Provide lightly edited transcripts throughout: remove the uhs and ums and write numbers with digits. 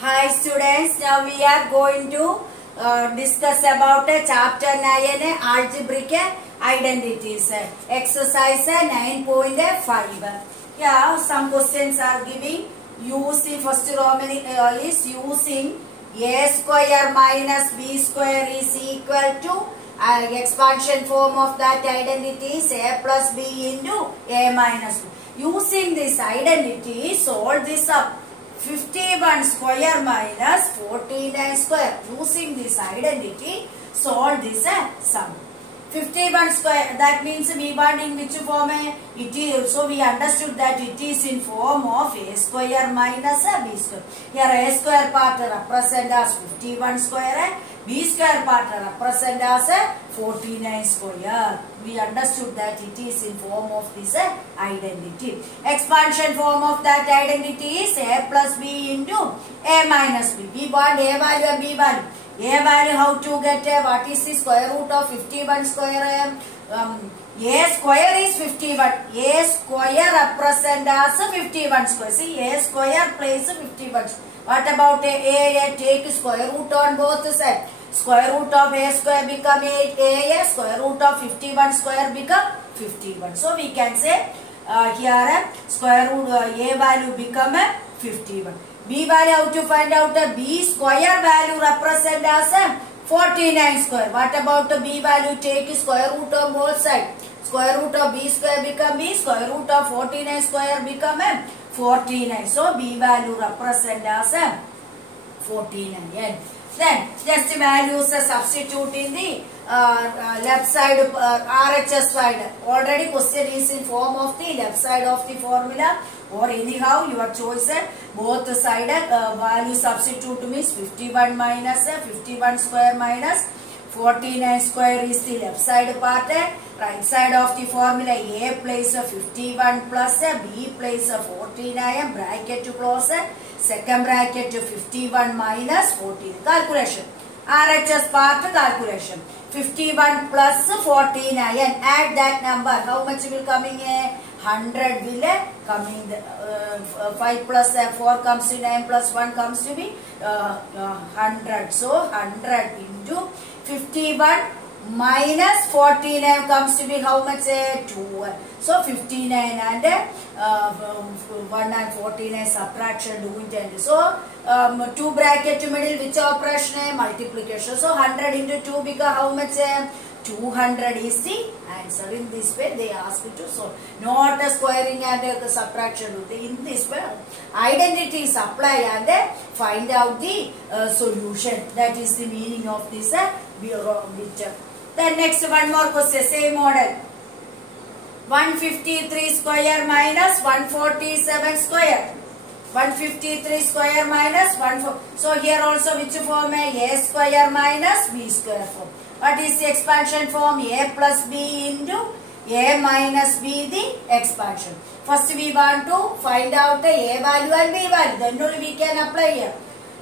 Hi students, now we are going to discuss about chapter 9 algebraic identities. Exercise 9.5. Yeah, some questions are giving. Using first Roman is using a square minus b square is equal to expansion form of that identity is a plus b into a minus b. Using this identity, solve this up. 51 square minus 49 square. Using this identity, solve this sum. 51 square, that means we want in which form? It is, so we understood that it is in form of a square minus b square. Here a square part represent as 51 square, b square part represent as 49 square. We understood that it is in form of this identity. Expansion form of that identity is a plus b into a minus b. We want a value and b value. A value, how to get what is the square root of 51 square? A square is 51. A square represent as 51 square. See, a square place 51. What about a? Take square root on both sides. Square root of a square become a. Square root of 51 square become 51. So we can say here square root a value become 51. B value, how to find out? B square value represent as 49 square. What about the b value? Take square root of both sides. Square root of b square become b. Square root of 49 square become 49. So b value represent as 49. Then just values substitute in the left side, RHS side. Already question is in form of the left side of the formula, or anyhow your choice. Both side value substitute means 51 minus 51 square minus 49 square is the left side part. Right side of the formula, a place 51 plus b place 49, bracket to close. Second bracket 51 minus 14. Calculation. RHS part calculation. 51 plus 49. Add that number. How much will coming? 100 will coming. 5 plus 4 comes to 9 plus 1 comes to be 100. So 100 into 51 minus 49 comes to be how much? 2. So 59 and 1 and 49 subtraction do it. So 2 bracket to middle, which operation? Multiplication. So 100 into 2 become how much? 200 is the answer. In this way they ask you to solve. Not a squaring and subtraction. In this way identity supply and find out the solution. That is the meaning of this bit. Then next one more question, same model. 153 square minus 147 square. 153 square minus 140. So here also which form? A square minus b square form. What is the expansion form? A plus b into a minus b the expansion. First we want to find out the a value and b value. Then only we can apply here.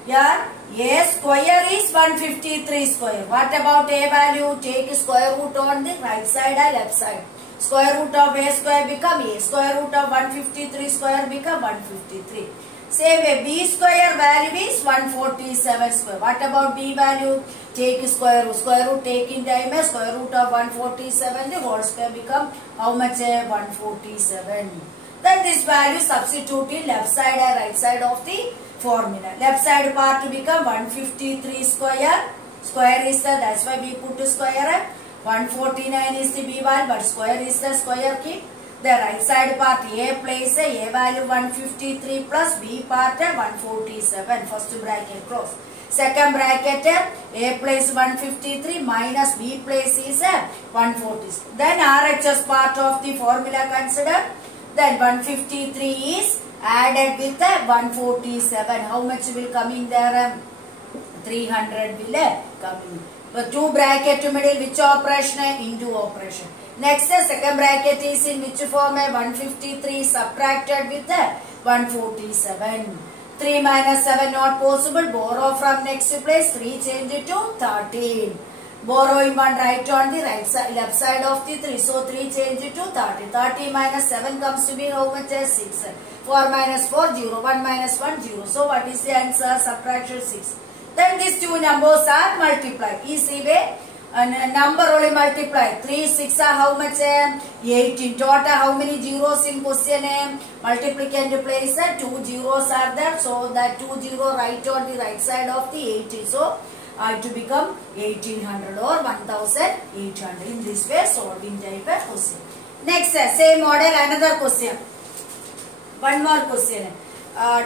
Here a square is 153 square. What about a value? Take square root on the right side and left side. Square root of a square become a. Square root of 153 square become 153. Same way b square value is 147 square. What about b value? Take square root. Square root taking time as square root of 147. The whole square become how much? 147. Then this value substitute in left side and right side of the formula. Left side part to become 153 square. Square is the, that's why we put square. 149 is the b value, but square is the square keep. The right side part a place a value 153 plus b part 147. First bracket close. Second bracket a place 153 minus b place is 140. Then RHS part of the formula consider. Then 153 is added with 147. How much will come in there? 300 will come in. But 2 bracket to middle, which operation? Into operation. Next second bracket is in which form? 153 subtracted with 147. 3 minus 7 not possible. Borrow from next place. 3 change it to 13. Borrowing 1, write on the right side, left side of the 3. So 3 change it to 30. 30 minus 7 comes to be how much as 6. 4 minus 4, 0. 1 minus 1, 0. So what is the answer? Subtraction 6. Then these two numbers are multiplied. Easy way. Number only multiply. 3, 6 are how much? 18. Total how many zeros in question? Multiplicand place. 2 zeros are there. So that 2 0 write on the right side of the 18. So to become 1800 or 1800. In this way solving type of question. Next same model another question. One more question.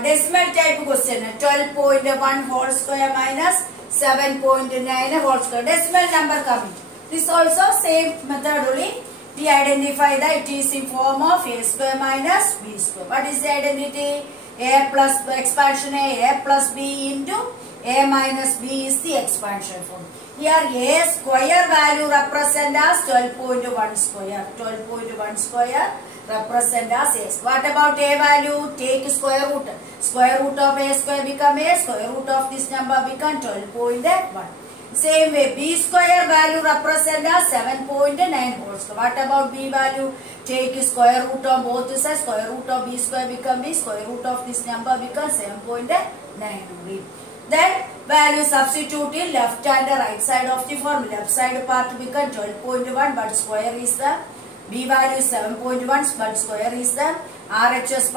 Decimal type question. 12.1 whole square minus 7.9 whole square. Decimal number coming. This also same method only. We identify that it is in form of a square minus b square. What is the identity? A plus expansion a plus b into a minus b is the expansion form. Here a square value represent as 12.1 square. 12.1 square represent as a. What about a value? Take square root. Square root of a square become a. Square root of this number become 12.1. Same way b square value represent as 7.9 whole square. What about b value? Take square root of both sides. Square root of b square become b. Square root of this number becomes 7.9 only. Then value substitute in left and the right side of the form. Left side part become 12.1 but square is the b value 7.1 but square is the RHS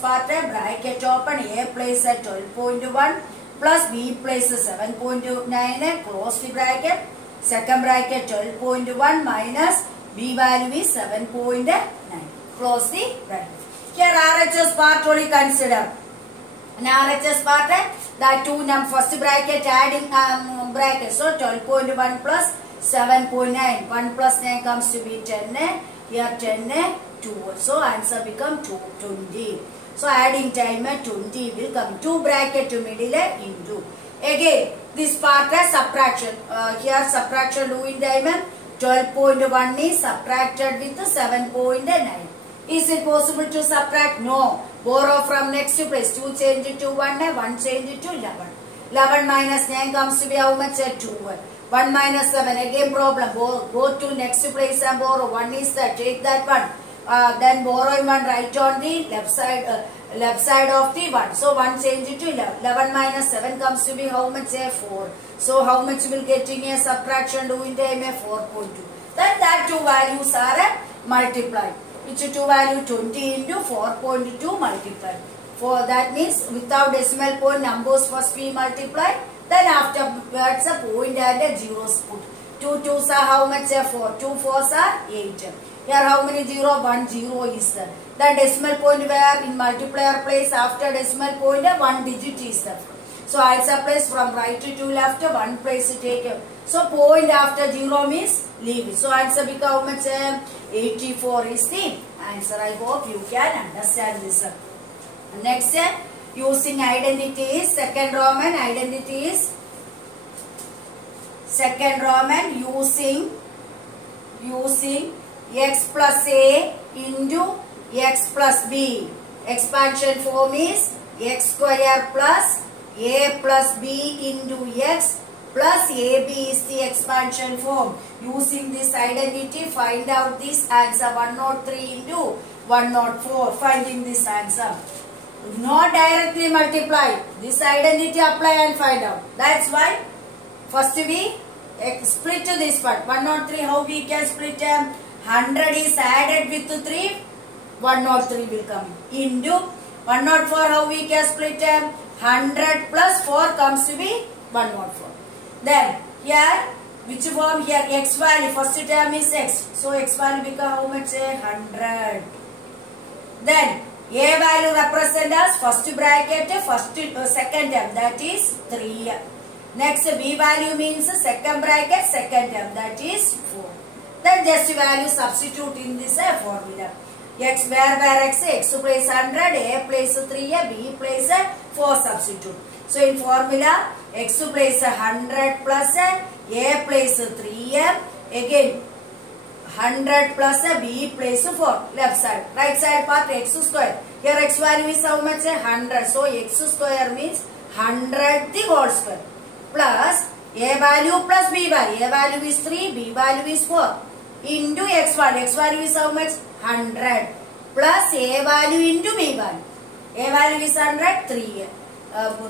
part bracket open a place at 12.1 plus b place 7.9 close the bracket. Second bracket 12.1 minus b value is 7.9 close the bracket. Here RHS part only consider. In RHS part the two first bracket adding bracket. So 12.1 plus 7.9. 1 plus 9 comes to be 10. Here 10, 2. So answer become 20. So adding time 20 will come. 2 bracket to middle into. Again this part is subtraction. Here subtraction doing time 12.1 is subtracted with 7.9. Is it possible to subtract? No. Borrow from next place. 2 change it to 1. 1 change it to 11. 11 minus 9 comes to be how much? 2. 1 minus 7. Again problem. Go to next place and borrow. 1 is that. Take that one. Then borrowing 1. Write on the left side of the 1. So 1 change it to 11. 11 minus 7 comes to be how much? 4. So how much will get in a subtraction doing time? 4.2. Then that two values are multiplied. Which two value 20 into 4.2 multiplied. For that means without decimal point numbers first we multiply. Then afterwards a point and a zeros put. 2 2s are how much? 4. 2 4s are 8. Here how many 0? 1 0 is there. The decimal point where in multiplier place after decimal point 1 digit is there. So answer place from right to left 1 place to take. So point after 0 means leave it. So answer become how much? 84 is the answer. I hope you can understand this. Next using identities. Second Roman identity is second Roman using x plus a into x plus b. Expansion form is x square plus a plus b into x plus ab is the expansion form. Using this identity find out this answer. 103 into 104. Finding this answer. Not directly multiply. This identity apply and find out. That's why first we split this part. 103 how we can split? 100 is added with 3. 103 will come. Into 104 how we can split? 100 plus 4 comes to be 104. Then here which form? Here x value first term is x. So x value become how much? 100. Then a value represent as first bracket second term, that is 3. Next b value means second bracket second term, that is 4. Then just value substitute in this formula. X where x place 100, a place 3, b place 4 substitute. So in formula x place 100 plus a place 3, again 100 plus b place 4, left side. Right side part x square. Here x value is how much? 100. So x square means 100 the whole square. Plus A value plus B value. A value is 3, B value is 4. Into X value. X value is how much? 100. Plus A value into B value. A value is 100, 3.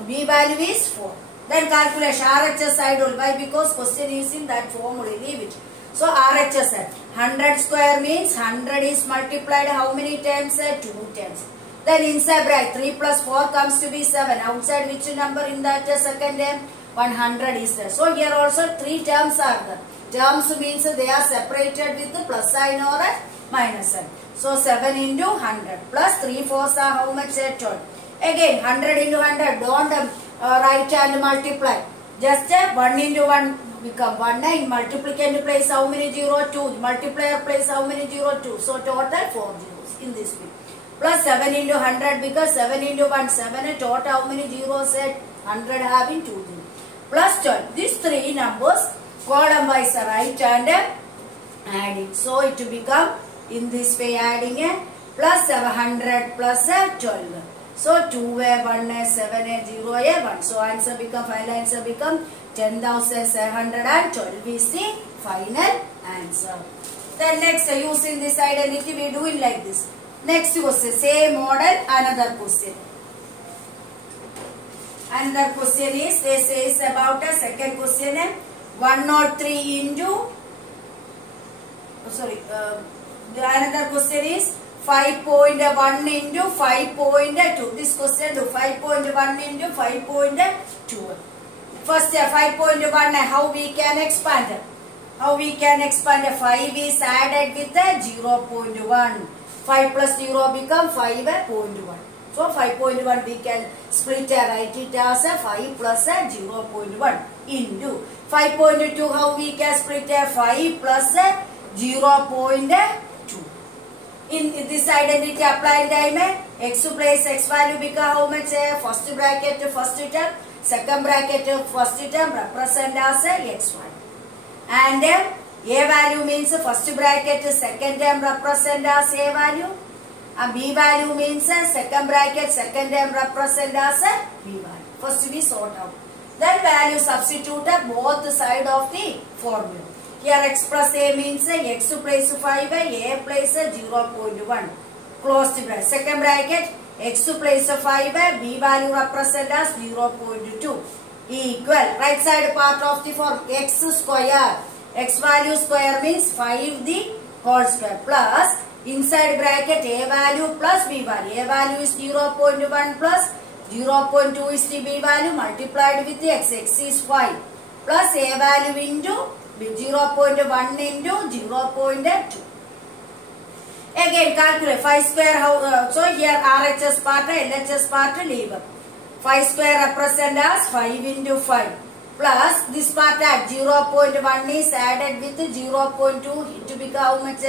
B value is 4. Then calculation RHS idle. Why? Because question is in that form only. Leave it. So RHS 100 square means 100 is multiplied how many times? 2 times. Then inside bracket 3 plus 4 comes to be 7. Outside which number in that second term? 100 is there. So here also 3 terms are there. Terms means they are separated with the plus sign or a minus sign. So 7 into 100 plus 3 fours are how much? 12. Again 100 into 100. Don't write and multiply. Just 1 into 1 become 1. In multiplicand place how many 0? 2. Multiplier place how many 0? 2. So total 4 zeros in this way. Plus 7 into 100 because 7 into 1 7. Total how many zeros? 100 having 2 zeros. Plus 12. These 3 numbers column wise right and adding. So it will become in this way adding a plus 700 plus 12. So 2 a 1 a 7 a 0 a 1. So answer become final answer become 10,712 is the final answer. Then next using this identity we do it like this. Next question same model another question. Another question is they say is about a second question 103 into another question is 5.1 into 5.2. This question do 5.1 into 5.2. First 5.1 how we can expand? How we can expand? 5 is added with the 0.1. 5 plus 0 become 5.1. So 5.1 we can split write it as 5 plus 0.1 into 5.2. How we can split 5 plus 0.2. In this identity applying time x place x value become how much? First bracket first term, second bracket first term represent as x value. And a value means first bracket second term represent as a value. And b value means second bracket second term represent as b value. First we sort out. Then value substituted both side of the formula. Here x plus a means x place 5 a place 0.1. Closed bracket. Second bracket x place 5 b value represent as 0.2 equal right side part of the form x square. X value square means 5 the whole square plus inside bracket a value plus b value. A value is 0.1 plus 0.2 is the b value multiplied with the x. X is 5 plus a value into 0.1 into 0.2. Again calculate 5 square how so here RHS part LHS part leave. 5 square represent as 5 into 5 plus this part at 0.1 is added with 0.2 to become how much?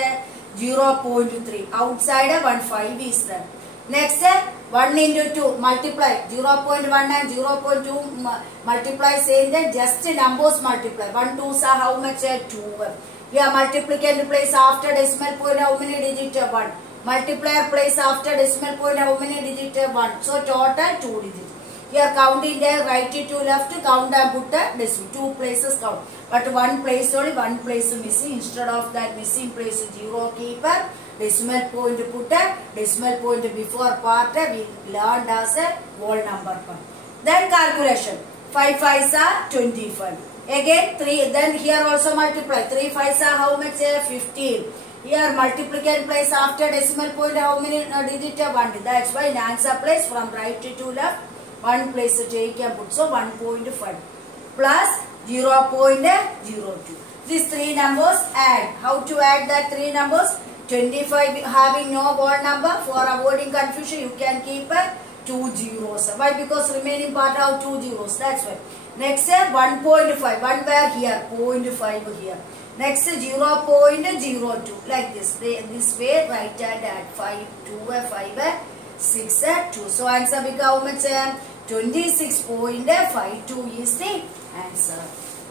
0.3. Outside 1.5 is there. Next 1 into 2 multiply 0.1 and 0.2 multiply saying that just numbers multiply. 1 2s are how much? 2. Here multiplicand place after decimal point how many digit? 1. Multiplier place after decimal point how many digit? 1. So total 2 digits. Here counting there right to left count and put the decimal. 2 places count. But 1 place only 1 place missing. Instead of that missing place 0 keep a decimal point put a decimal point before part we learned as a whole number part. Then calculation 5 5s are 25. Again 3 then here also multiply 3 5s are how much? 15. Here multiplicand place after decimal point how many digit? 1. That's why in answer place from right to left 1 place take and put. So 1.5 plus 0.02. These 3 numbers add. How to add that 3 numbers? 25 having no whole number. For avoiding confusion you can keep 2 zeros. Why? Because remaining part have 2 zeros. That's why. Next 1.5. 1 where here 0.5 here. Next 0.02 like this. This way right hand add 5 2 5 6 2. So answer become how much? 26.52 is the answer.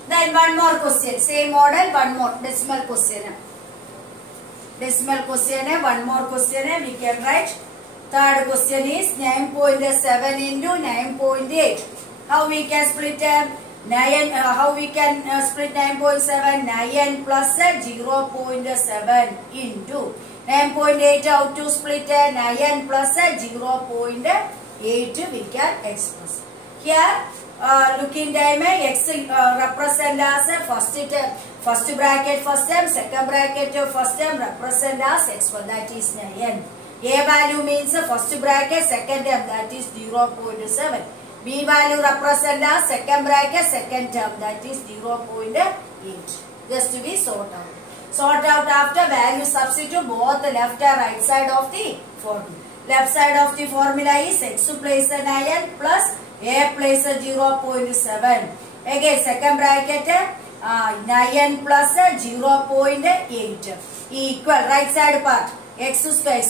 Then one more question. Same model, one more decimal question. Decimal question, one more question we can write. Third question is 9.7 into 9.8. How we can split? 9, how we can split 9.7? 9 plus 0.7 into 9.8. How to split 9 plus 0.8 we can express. Here looking time x represent as first bracket first term, second bracket first term represent as x1, that is 9. A value means first bracket second term, that is 0.7. B value represent as second bracket second term, that is 0.8. Just to be sort out. Sort out after value substitute both left and right side of the formula. Left side of the formula is x place 9 plus a place 0.7. Again second bracket 9 plus 0.8 equal right side part x square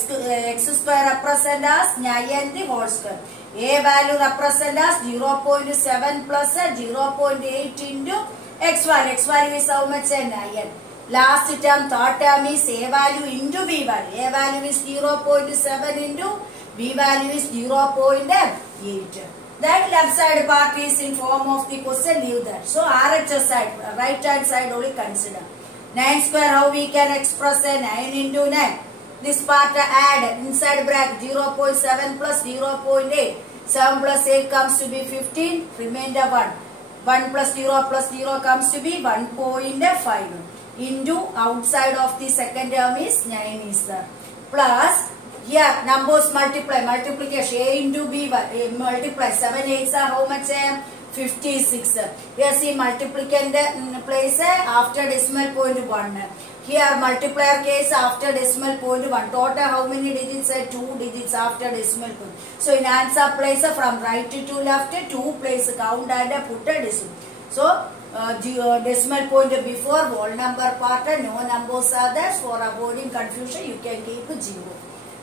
represent as 9 the whole square. A value represent as 0.7 plus 0.8 into x value. X value is how much? 9. Last term, third term is A value into B value. A value is 0.7 into B value is 0.8. That left side part is in form of the question, leave that. So RHS side, right hand side only consider. 9 square, how we can express 9 into 9. This part add inside bracket 0.7 plus 0.8. 7 plus 8 comes to be 15. Remainder 1. 1 plus 0 comes to be 1.5. Into outside of the second term is 9 is there. Plus here numbers multiply. Multiplication A into B multiply. 7 8s are how much? 56. Here see multiplicand place after decimal point 1. Here multiplier case after decimal point 1. Total how many digits? 2 digits after decimal point. So in answer place from right to left 2 place count and put a decimal. So decimal point before whole number part no numbers are there. For avoiding confusion you can keep 0.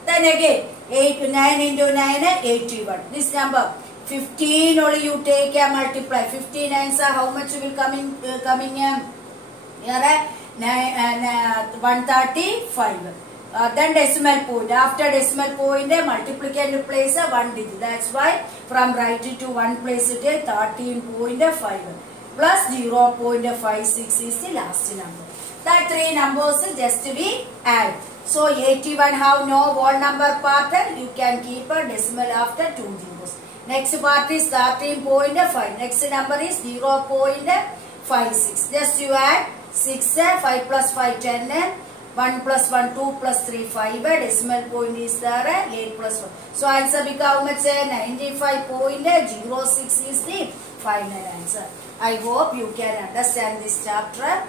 Then again 9 into 9 81. This number 15 only you take a multiply. 15 nines are how much will coming here 135. Then decimal point. After decimal point multiplicand place 1 digit. That's why from right to 1 place it is 13.5 plus 0.56 is the last number. That 3 numbers just be add. So 81 have no whole number part, you can keep a decimal after 2 zeros. Next part is 13.5. Next number is 0.56. Just you add 6, 5 plus 5, 10, 1 plus 1, 2 plus 3, 5. Decimal point is there, 8 plus 1. So answer become how much? 95.06 is the final answer. I hope you can understand this chapter.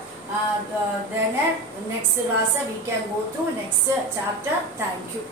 Then next class we can go through next chapter. Thank you.